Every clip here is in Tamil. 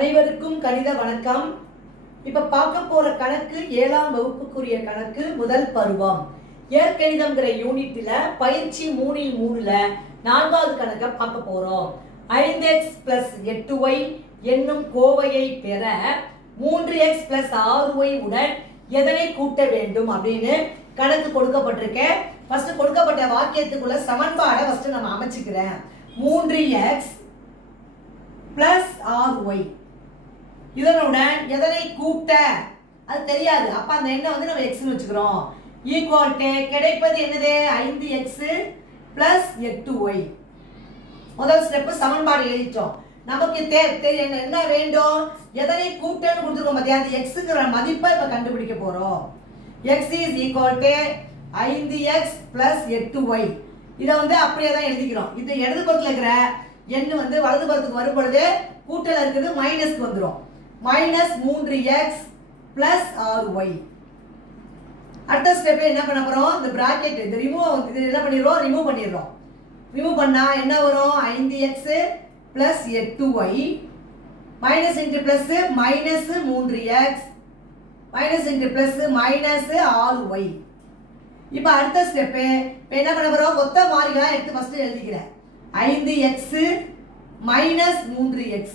அனைவருக்கும் கணித வணக்கம். இப்ப பார்க்க போற கணக்கு 7ஆம் வகுப்புக்குரிய கணக்கு முதல் பருவம். இயற்கணிதம்ங்கிற யூனிட்ல பயிற்சி 3ல் 3ல 4வது கணக்கை பார்க்க போறோம். 5x + 8y என்னும் கோவையை பெற 3x + 6y உடன் எதனை கூட்ட வேண்டும் அப்படின்னு கணக்கு கொடுக்கப்பட்டிருக்கேன். ஃபர்ஸ்ட் கொடுக்கப்பட்ட வாக்கியத்துக்குள்ள சமன்பாடை ஃபர்ஸ்ட் நம்ம அமைச்சுக்கிறேன். 3x + 6y இதனுடன் எதனை கூட்ட அது தெரியாது. அப்ப அந்த எண்ணை வந்து நம்ம x னு வச்சுக்கிறோம். ஈக்குவல் டு கிடைப்பது என்னது 5x + 8y. முதல் ஸ்டெப் சமன்பாடு எழுதிட்டோம். நமக்கு என்ன வேண்டும், எதனை கூட்டன்னு கொடுத்துருக்கோம் பாத்தியா, அந்த xங்கிற மதிப்பை இப்ப கண்டுபிடிக்க போறோம். x is equal to 5x + 8y. இதை வந்து அப்படியே தான் எழுதிக்கிறோம். இது இடது பக்கத்துல இருக்கிற எண் வந்து வலது பக்கத்துக்கு வரும் பொழுது கூட்டல் இருக்குது மைனஸ்க்கு வந்துடும். -3x + 6y. அடுத்த ஸ்டெப் என்ன பண்ண போறோம், இந்த பிராக்கெட் இந்த ரிமூவ் இது என்ன பண்ணிடுறோம், ரிமூவ் பண்ணிடுறோம். ரிமூவ் பண்ணா என்ன வரும், 5x + 8y minus into plus -3x minus into plus -6y. இப்போ அடுத்த ஸ்டெப் இப்போ என்ன பண்ண போறோம், மொத்த மாறிகளா எடுத்து ஃபர்ஸ்ட் எழுதிக்கிறேன். 5x - 3x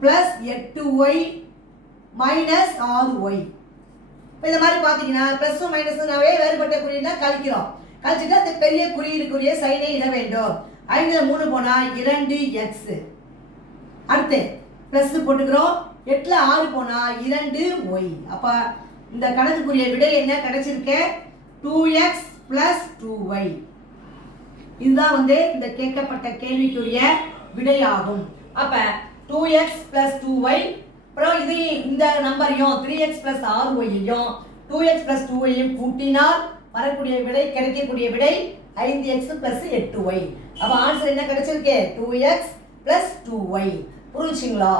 + 8y - 6y. இப்போ இந்த மாதிரி பார்த்தீங்கன்னா ப்ளஸும் மைனஸும் வேறுபட்ட குறியீடுனா கழிக்கிறோம். கழிச்சுட்டு அந்த பெரிய குறியீடுக்குரிய சைனை இட வேண்டும். 5ல் 3 போனால் 2x. அடுத்து ப்ளஸ் போட்டுக்கிறோம். 8ல் 6 போனால் 2y. அப்போ இந்த கணக்குக்குரிய விடை என்ன கிடைச்சிருக்கு, 2x + 2y. இதுதான் வந்து இந்த கேட்கப்பட்ட கேள்விக்குரிய விடையாகும். அப்ப 2x + 2y அப்புறம் இது இந்த நம்பரையும் 3x + 6yையும் 2x + 2yையும் கூட்டினால் வரக்கூடிய விடை கிடைக்கக்கூடிய விடை 5x + 8y. அப்ப ஆன்சர் என்ன கிடைச்சிருக்கு, 2x + 2y. புரிஞ்சுங்களா?